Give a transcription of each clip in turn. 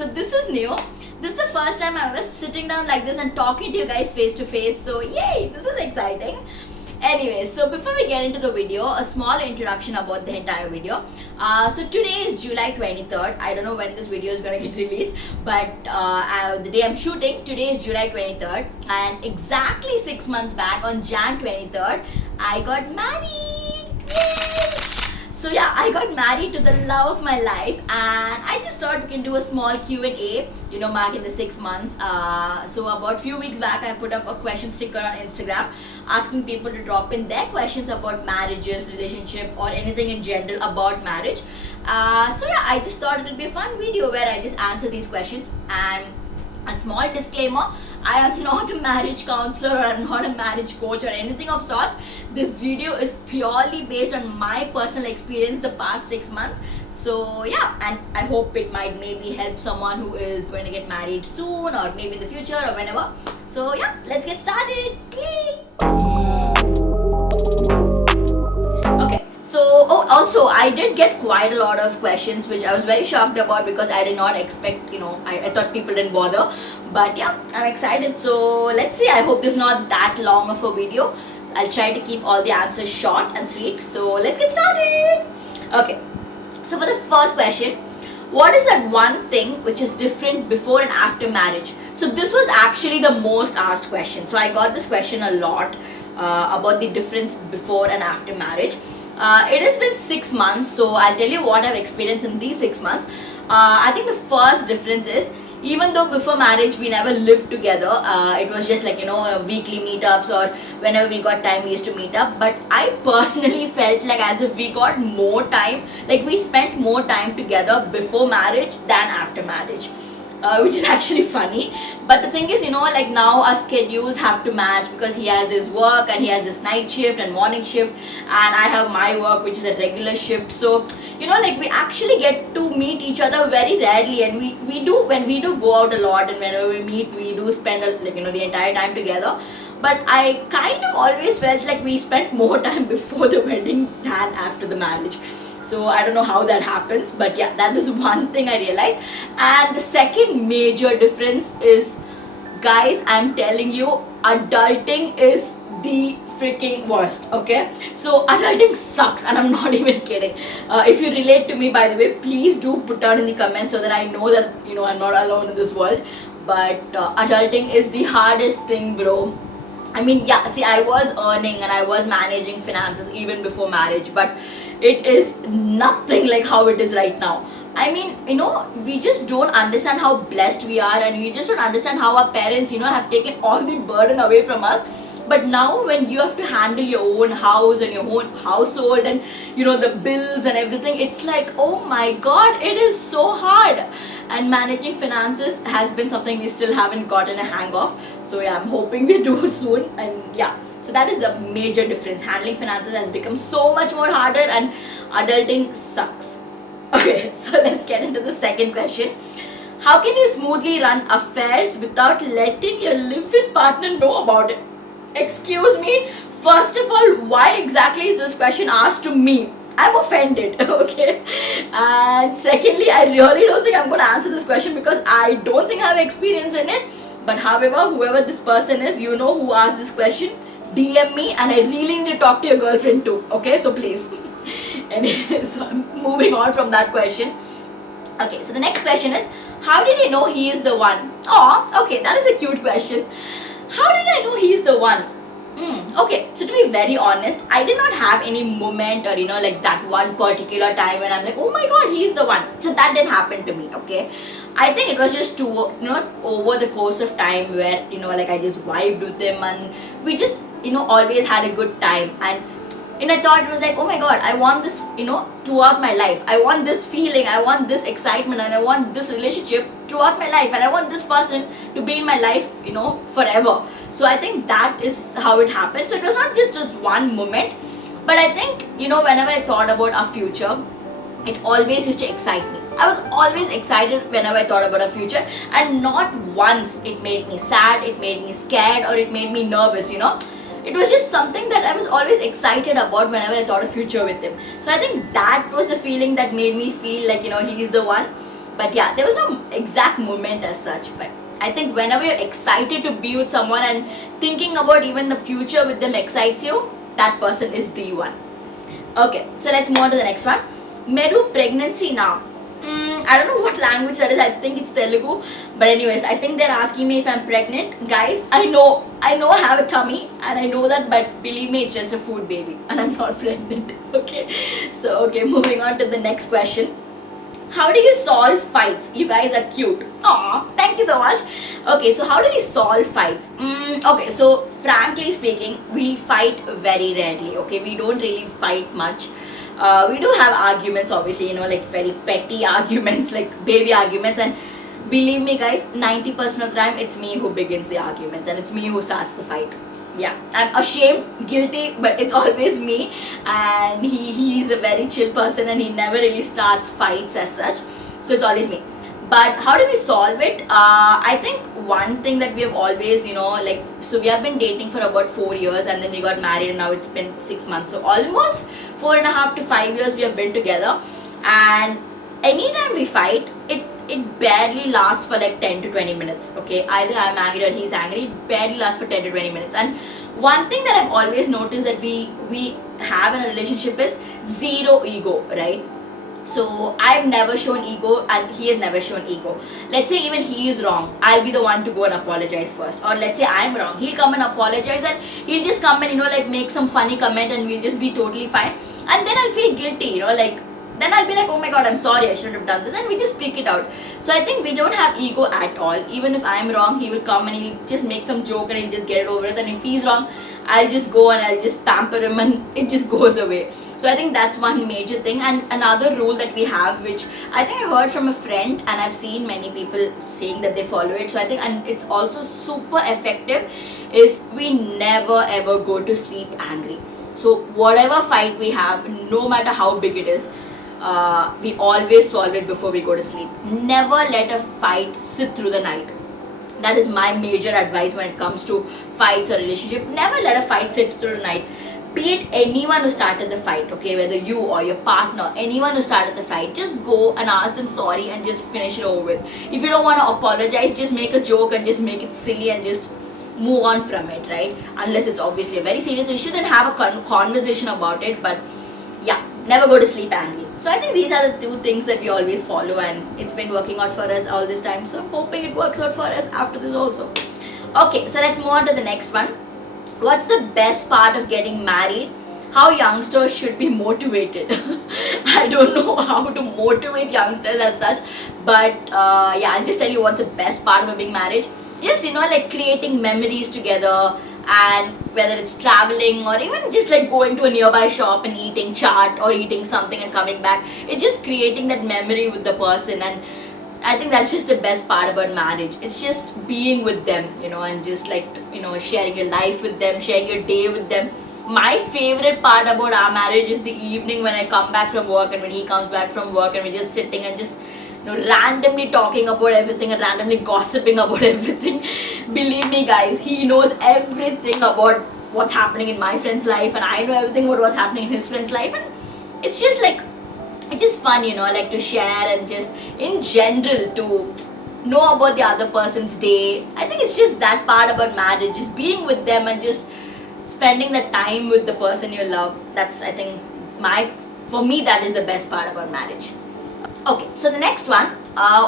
so this is new. This is the first time I was sitting down like this and talking to you guys face to face. So yay, this is exciting. Anyway, so before we get into the video, a small introduction about the entire video. So today is July 23rd. I don't know when this video is going to get released, but the day I'm shooting, today is July 23rd. And exactly 6 months back on Jan 23rd, I got married. Yay! So yeah, I got married to the love of my life, and I just thought we can do a small Q&A, marking the 6 months. So about few weeks back, I put up a question sticker on Instagram asking people to drop in their questions about marriages, relationship, or anything in general about marriage. So yeah, I just thought it'll be a fun video where I just answer these questions. And a small disclaimer, I am not a marriage counselor, or I'm not a marriage coach or anything of sorts. This video is purely based on my personal experience the past 6 months. So yeah, and I hope it might maybe help someone who is going to get married soon, or maybe in the future, or whenever. So yeah, let's get started. Yay! Okay, so also I did get quite a lot of questions, which I was very shocked about because I did not expect, I thought people didn't bother. But yeah, I'm excited. So let's see. I hope this is not that long of a video. I'll try to keep all the answers short and sweet. So let's get started. Okay, so for the first question, what is that one thing which is different before and after marriage? So this was actually the most asked question. So I got this question a lot about the difference before and after marriage. It has been 6 months, so I'll tell you what I've experienced in these 6 months. I think the first difference is, even though before marriage we never lived together, it was just like, weekly meetups, or whenever we got time we used to meet up. But I personally felt like as if we got more time, like we spent more time together before marriage than after marriage. Which is actually funny. But the thing is, like now our schedules have to match, because he has his work and he has his night shift and morning shift, and I have my work, which is a regular shift. So like we actually get to meet each other very rarely, and we do, when we do go out a lot, and whenever we meet we do spend the entire time together. But I kind of always felt like we spent more time before the wedding than after the marriage. So I don't know how that happens, but yeah, that was one thing I realized. And the second major difference is, guys, I'm telling you, adulting is the freaking worst. Okay, so adulting sucks, and I'm not even kidding. If you relate to me, by the way, please do put down in the comments so that I know that I'm not alone in this world. But adulting is the hardest thing, bro. I mean, yeah, see, I was earning and I was managing finances even before marriage, but it is nothing like how it is right now. I mean, we just don't understand how blessed we are, and we just don't understand how our parents, have taken all the burden away from us. But now when you have to handle your own house and your own household, and the bills and everything, it's like, oh my god, it is so hard. And managing finances has been something we still haven't gotten a hang of. So yeah, I'm hoping we do soon. And yeah, so that is a major difference. Handling finances has become so much more harder, and adulting sucks. Okay, so let's get into the second question. How can you smoothly run affairs without letting your live-in partner know about it? Excuse me, first of all, why exactly is this question asked to me? I'm offended. Okay, and secondly, I really don't think I'm going to answer this question, because I don't think I have experience in it. But however, whoever this person is, who asked this question, DM me, and I really need to talk to your girlfriend too. Okay, so please. Anyway, so I'm moving on from that question. Okay, so the next question is, how did you know he is the one? Oh, okay, that is a cute question. How did I know he is the one? Okay, so to be very honest, I did not have any moment, or like that one particular time when I'm like, oh my god, he's the one. So that didn't happen to me. Okay, I think it was just over the course of time where like I just vibed with him, and we just always had a good time. And I thought it was like, oh my god, I want this throughout my life. I want this feeling, I want this excitement, and I want this relationship throughout my life, and I want this person to be in my life forever. So I think that is how it happened. So it was not just this one moment, but I think whenever I thought about our future, it always used to excite me. I was always excited whenever I thought about our future, and not once it made me sad, it made me scared, or it made me nervous. It was just something that I was always excited about whenever I thought of future with him. So I think that was the feeling that made me feel like he is the one. But yeah, there was no exact moment as such. But I think whenever you're excited to be with someone and thinking about even the future with them excites you, that person is the one. Okay, so let's move on to the next one. Meru pregnancy now. I don't know what language that is. I think it's Telugu. But anyways, I think they're asking me if I'm pregnant. Guys, I know I have a tummy and I know that, but believe me, it's just a food baby and I'm not pregnant. Okay. So okay, moving on to the next question. How do you solve fights? You guys are cute. Aw, thank you so much. Okay, so how do we solve fights? Okay, so frankly speaking, we fight very rarely. Okay, we don't really fight much. We do have arguments, obviously, like very petty arguments, like baby arguments. And believe me, guys, 90% of the time, it's me who begins the arguments and it's me who starts the fight. Yeah, I'm ashamed, guilty, but it's always me. And he's a very chill person and he never really starts fights as such. So it's always me. But how do we solve it? I think one thing that we have always, so we have been dating for about 4 years and then we got married and now it's been 6 months. So almost 4.5 to 5 years we have been together. And anytime we fight, it barely lasts for like 10 to 20 minutes. Okay, either I'm angry or he's angry. It barely lasts for 10 to 20 minutes. And one thing that I've always noticed that we have in a relationship is zero ego, right? So I've never shown ego and he has never shown ego. Let's say even he is wrong, I'll be the one to go and apologize first. Or let's say I'm wrong, he'll come and apologize and he'll just come and like make some funny comment and we'll just be totally fine. And then I'll feel guilty, then I'll be like, oh my god, I'm sorry, I shouldn't have done this, and we just speak it out. So I think we don't have ego at all. Even if I'm wrong, he will come and he'll just make some joke and he'll just get it over with. And if he's wrong, I'll just go and I'll just pamper him and it just goes away. So I think that's one major thing. And another rule that we have, which I think I heard from a friend and I've seen many people saying that they follow it. So I think, and it's also super effective, is we never ever go to sleep angry. So whatever fight we have, no matter how big it is, we always solve it before we go to sleep. Never let a fight sit through the night. That is my major advice when it comes to fights or relationship. Never let a fight sit through the night. Be it anyone who started the fight, okay, whether you or your partner, anyone who started the fight, just go and ask them sorry and just finish it over with. If you don't want to apologize, just make a joke and just make it silly and just move on from it, right? Unless it's obviously a very serious issue, then have a conversation about it. But yeah, never go to sleep angry. So I think these are the two things that we always follow and it's been working out for us all this time. So I'm hoping it works out for us after this also. Okay, so let's move on to the next one. What's the best part of getting married? How youngsters should be motivated. I don't know how to motivate youngsters as such, but yeah, I'll just tell you what's the best part of a big marriage. Just like creating memories together, and whether it's traveling or even just like going to a nearby shop and eating chaat or eating something and coming back, it's just creating that memory with the person. And I think that's just the best part about marriage. It's just being with them, and just like sharing your life with them, sharing your day with them. My favorite part about our marriage is the evening when I come back from work and when he comes back from work and we're just sitting and just randomly talking about everything and randomly gossiping about everything. Believe me, guys, he knows everything about what's happening in my friend's life and I know everything about what's happening in his friend's life. And it's just like, it's just fun, like to share and just in general to know about the other person's day. I think it's just that part about marriage, just being with them and just spending the time with the person you love. That's, I think, for me, that is the best part about marriage. Okay, so the next one,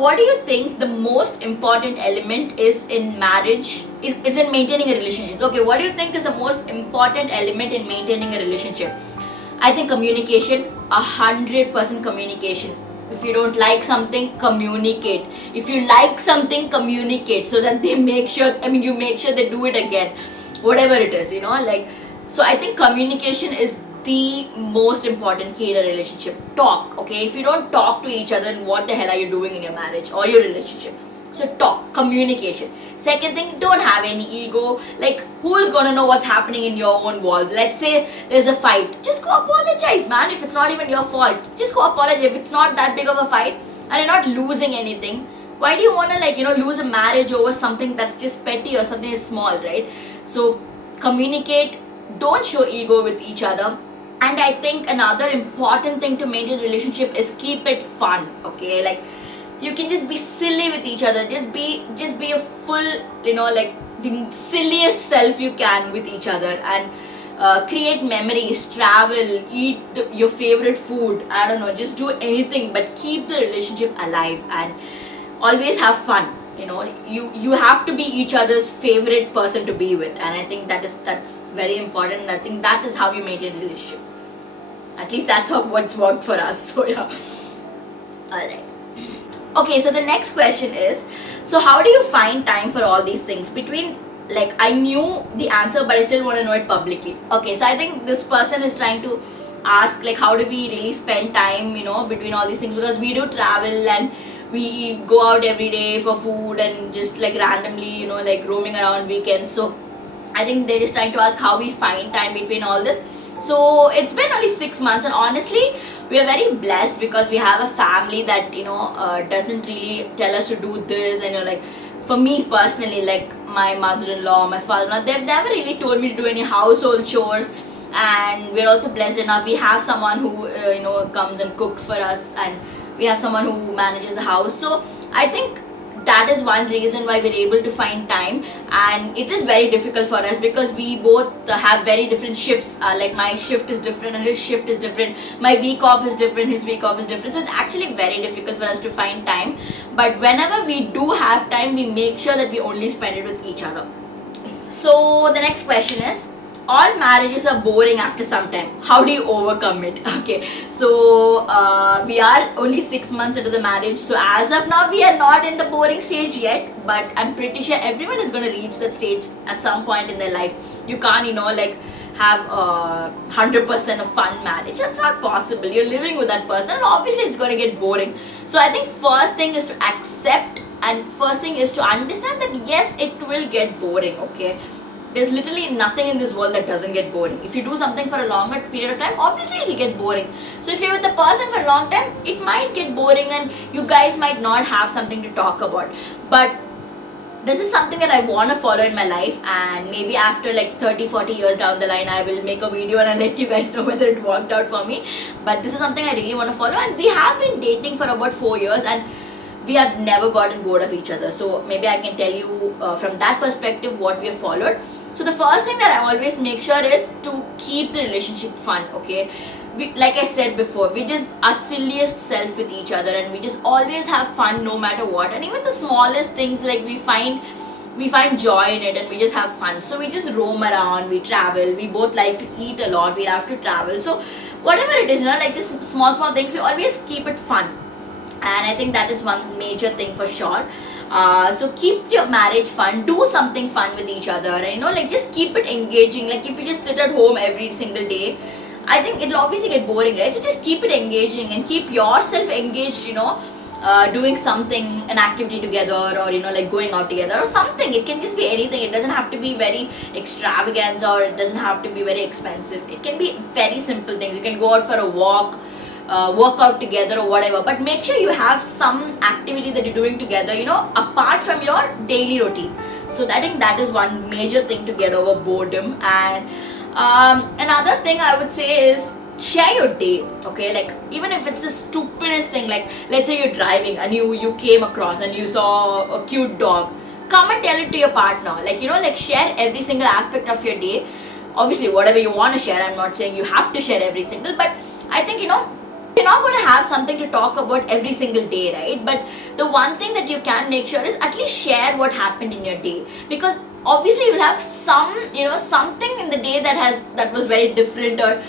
what do you think the most important element is in marriage, is in maintaining a relationship? Okay, what do you think is the most important element in maintaining a relationship? I think communication, 100% communication. If you don't like something, communicate. If you like something, communicate so that they make sure, you make sure they do it again. Whatever it is, so I think communication is the most important key in a relationship. Talk, okay? If you don't talk to each other, then what the hell are you doing in your marriage or your relationship? So talk, communication. Second thing, don't have any ego. Like, who is gonna know what's happening in your own world? Let's say there's a fight. Just go apologize, man. If it's not even your fault, just go apologize. If it's not that big of a fight and you're not losing anything, why do you wanna lose a marriage over something that's just petty or something that's small, right? So communicate, don't show ego with each other. And I think another important thing to maintain a relationship is keep it fun, okay? Like, you can just be silly with each other, just be a full, like the silliest self you can with each other, and create memories, travel, eat your favorite food, I don't know, just do anything, but keep the relationship alive and always have fun. You have to be each other's favorite person to be with, and I think that's very important, and I think that is how you maintain a relationship. At least that's what's worked for us. So yeah. Alright. Okay, so the next question is, so how do you find time for all these things between, like, I knew the answer but I still want to know it publicly. Okay, so I think this person is trying to ask, like, how do we really spend time, between all these things, because we do travel and we go out every day for food and just like randomly, like roaming around weekends. So I think they're just trying to ask how we find time between all this. So it's been only 6 months, and honestly we are very blessed because we have a family that doesn't really tell us to do this, and like for me personally, like my mother-in-law, my father-in-law, they've never really told me to do any household chores. And we're also blessed enough, we have someone who comes and cooks for us, and we have someone who manages the house. So I think that is one reason why we're able to find time. And it is very difficult for us because we both have very different shifts, like my shift is different and his shift is different, my week off is different, his week off is different, so it's actually very difficult for us to find time. But whenever we do have time, we make sure that we only spend it with each other. So the next question is, all marriages are boring after some time. How do you overcome it? Okay, so we are only 6 months into the marriage, so as of now we are not in the boring stage yet, but I'm pretty sure everyone is going to reach that stage at some point in their life. You can't like have a 100% of fun marriage. That's not possible. You're living with that person and obviously it's going to get boring. So I think first thing is to accept, and first thing is to understand that yes, it will get boring. Okay, there's literally nothing in this world that doesn't get boring. If you do something for a longer period of time, obviously it will get boring. So if you're with the person for a long time, it might get boring and you guys might not have something to talk about. But this is something that I want to follow in my life, and maybe after like 30-40 years down the line I will make a video and I'll let you guys know whether it worked out for me. But this is something I really want to follow, and we have been dating for about 4 years and we have never gotten bored of each other. So maybe I can tell you from that perspective what we have followed. So the first thing that I always make sure is to keep the relationship fun. Okay, like I said before, we just our silliest self with each other, and we just always have fun no matter what. And even the smallest things, like we find joy in it and we just have fun. So we just roam around, we travel, we both like to eat a lot, we have to travel. So whatever it is, like just small things, we always keep it fun. And I think that is one major thing for sure. So keep your marriage fun, do something fun with each other, and like just keep it engaging. Like if you just sit at home every single day, I think it'll obviously get boring, right? So just keep it engaging and keep yourself engaged, doing something, an activity together, or like going out together or something. It can just be anything. It doesn't have to be very extravagant, or it doesn't have to be very expensive. It can be very simple things. You can go out for a walk, work out together or whatever, but make sure you have some activity that you're doing together, apart from your daily routine. So I think that is one major thing to get over boredom. And another thing I would say is share your day. Okay, like even if it's the stupidest thing, like let's say you're driving and you came across and you saw a cute dog, come and tell it to your partner. Like like share every single aspect of your day. Obviously whatever you want to share, I'm not saying you have to share every single, but I think you're not going to have something to talk about every single day, right? But the one thing that you can make sure is at least share what happened in your day, because obviously you'll have something in the day that was very different, or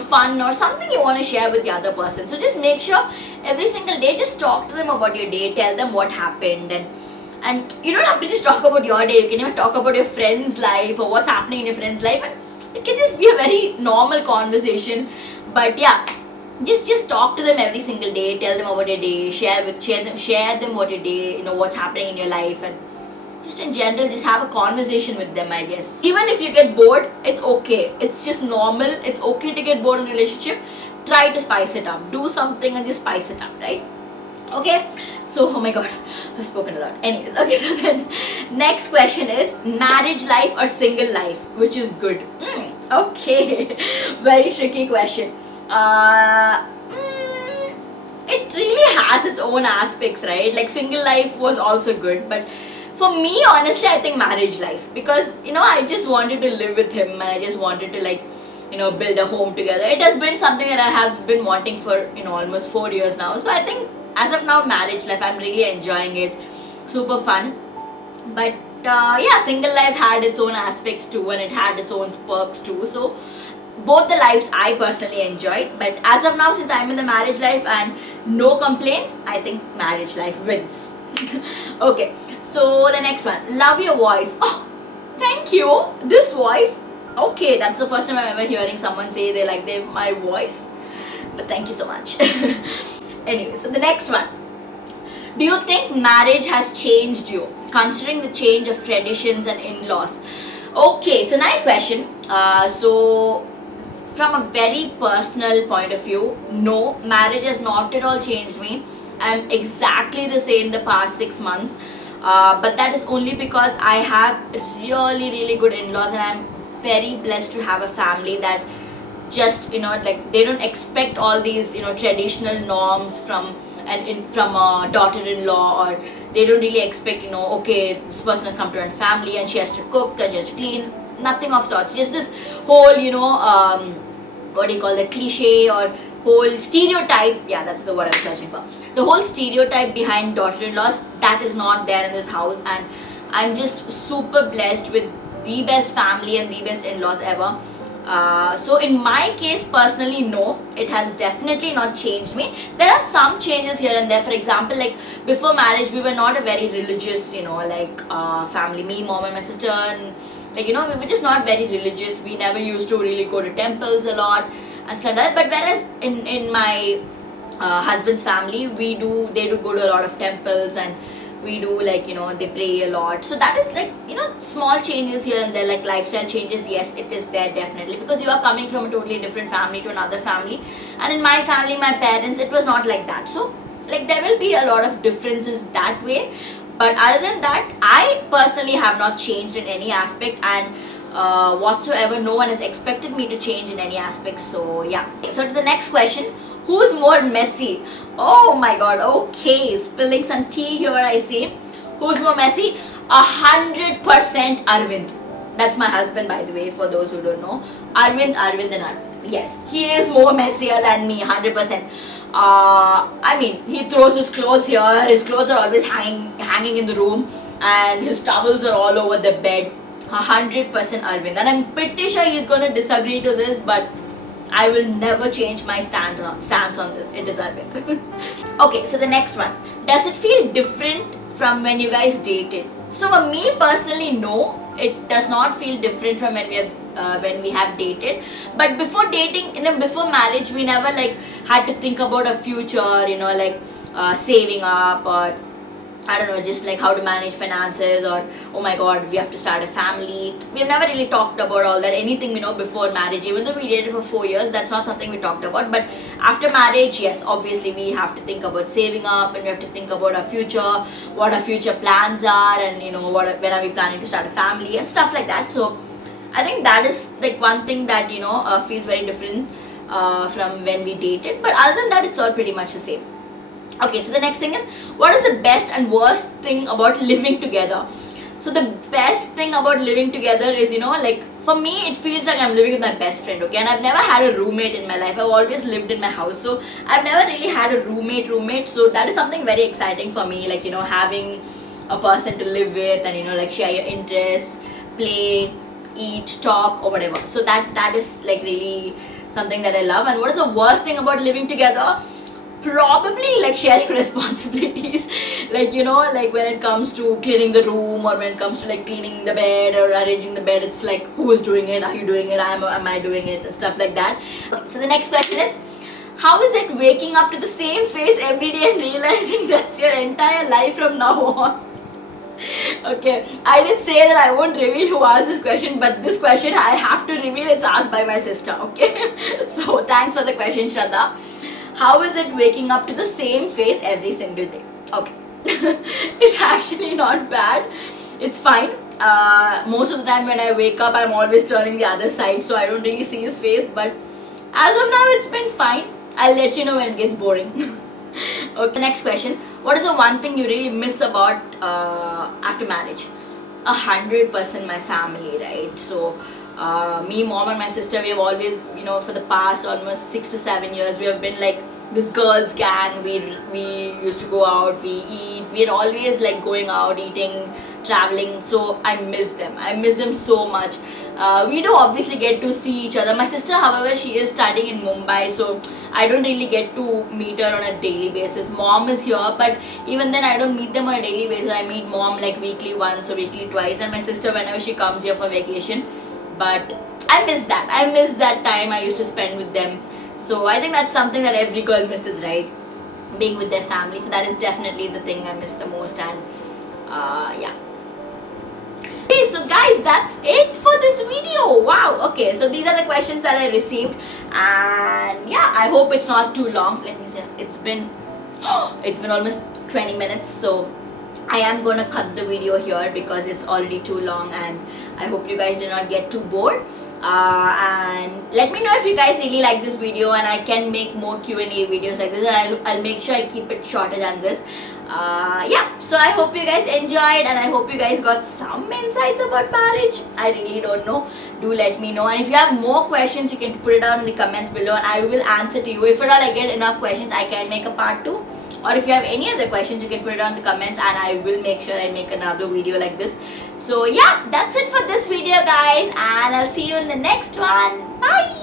fun, or something you want to share with the other person. So just make sure every single day, just talk to them about your day, tell them what happened. And you don't have to just talk about your day, you can even talk about your friend's life or what's happening in your friend's life, and it can just be a very normal conversation. But yeah, just talk to them every single day, tell them about your day, share them what your day, what's happening in your life, and just in general, just have a conversation with them, I guess. Even if you get bored, it's okay. It's just normal. It's okay to get bored in a relationship. Try to spice it up. Do something and just spice it up, right? Okay, so oh my god, I've spoken a lot. Anyways, okay, so then next question is marriage life or single life, which is good? Okay, very tricky question. It really has its own aspects, right? Like single life was also good, but for me, honestly, I think marriage life, because I just wanted to live with him, and I just wanted to like build a home together. It has been something that I have been wanting for almost 4 years now. So I think as of now, marriage life, I'm really enjoying it. Super fun. But yeah, single life had its own aspects too, and it had its own perks too. So both the lives I personally enjoyed, but as of now, since I'm in the marriage life and no complaints, I think marriage life wins. Okay, so the next one, love your voice. Oh, thank you. This voice. Okay, that's the first time I'm ever hearing someone say they like my voice. But thank you so much. Anyway, so the next one. Do you think marriage has changed you, considering the change of traditions and in-laws? Okay, so nice question. So from a very personal point of view, no, marriage has not at all changed me. I'm exactly the same the past 6 months. But that is only because I have really, really good in-laws, and I'm very blessed to have a family that just like they don't expect all these traditional norms from from a daughter-in-law, or they don't really expect okay, this person has come to a family and she has to cook and she has to clean. Nothing of sorts. Just this whole what do you call that, cliche or whole stereotype. Yeah, that's the word I'm searching for. The whole stereotype behind daughter-in-laws, that is not there in this house, and I'm just super blessed with the best family and the best in-laws ever. So in my case personally, no, it has definitely not changed me. There are some changes here and there. For example, like before marriage, we were not a very religious family, me, mom and my sister, and we were just not very religious. We never used to really go to temples a lot and stuff like that. But whereas in my husband's family, they do go to a lot of temples, and we do they pray a lot. So that is small changes here and there, like lifestyle changes. Yes, it is there definitely, because you are coming from a totally different family to another family, and in my family, my parents, it was not like that. So there will be a lot of differences that way, but other than that, I personally have not changed in any aspect, and whatsoever, no one has expected me to change in any aspect. So yeah, so to the next question, who's more messy? Oh my god, okay, spilling some tea here, I see. Who's more messy? 100% Arvind. That's my husband, by the way, for those who don't know. Arvind, and Arvind. Yes, he is more messier than me, 100%. I mean, he throws his clothes here, his clothes are always hanging in the room, and his towels are all over the bed. 100% Arvind. And I'm pretty sure he's going to disagree to this, but I will never change my stance on this. It is Arvind. Okay, so the next one. Does it feel different from when you guys dated? So for me personally, no. It does not feel different from when we have dated. But before dating, before marriage, we never had to think about a future, saving up, or I don't know, just how to manage finances, or oh my god, we have to start a family. We've never really talked about all that, anything, before marriage. Even though we dated for 4 years, that's not something we talked about. But after marriage, yes, obviously we have to think about saving up, and we have to think about our future, what our future plans are, and when are we planning to start a family and stuff like that. So I think that is one thing that feels very different from when we dated. But other than that, it's all pretty much the same. Okay, so the next thing is, what is the best and worst thing about living together? So the best thing about living together is, for me, it feels like I'm living with my best friend, okay? And I've never had a roommate in my life. I've always lived in my house. So I've never really had a roommate. So that is something very exciting for me, having a person to live with and, share your interests, play, eat, talk, or whatever. So that is, really something that I love. And what is the worst thing about living together? Probably sharing responsibilities, when it comes to cleaning the room, or when it comes to cleaning the bed or arranging the bed, it's who is doing it, are you doing it, am I doing it, and stuff like that. So the next question is, how is it waking up to the same face every day and realizing that's your entire life from now on? Okay, I did say that I won't reveal who asked this question, but this question I have to reveal. It's asked by my sister, okay? So thanks for the question, Shraddha. How is it waking up to the same face every single day? Okay. It's actually not bad. It's fine. Most of the time when I wake up, I'm always turning the other side, so I don't really see his face. But as of now, it's been fine. I'll let you know when it gets boring. Okay, next question. What is the one thing you really miss about after marriage? 100% my family, right? So me, mom and my sister, we have always, for the past almost 6 to 7 years, we have been like this girls gang. We used to go out, we eat, we are always like going out, eating, traveling. So I miss them so much. We do obviously get to see each other. My sister, however, she is studying in Mumbai, so I don't really get to meet her on a daily basis. Mom is here, but even then I don't meet them on a daily basis. I meet mom like weekly once or weekly twice, and my sister whenever she comes here for vacation. But I miss that. I miss that time I used to spend with them. So I think that's something that every girl misses, right? Being with their family. So that is definitely the thing I miss the most. And yeah. Okay, so guys, that's it for this video. Wow. Okay, so these are the questions that I received, and yeah, I hope it's not too long. Let me see. It's been almost 20 minutes, so I am gonna cut the video here because it's already too long, and I hope you guys do not get too bored. And let me know if you guys really like this video, and I can make more Q&A videos like this, and I'll make sure I keep it shorter than this. Yeah, so I hope you guys enjoyed, and I hope you guys got some insights about marriage. I really don't know. Do let me know, and if you have more questions, you can put it down in the comments below, and I will answer to you. If at all I get enough questions, I can make a part 2. Or if you have any other questions, you can put it down in the comments, and I will make sure I make another video like this. So yeah, that's it for this video, guys, and I'll see you in the next one. Bye.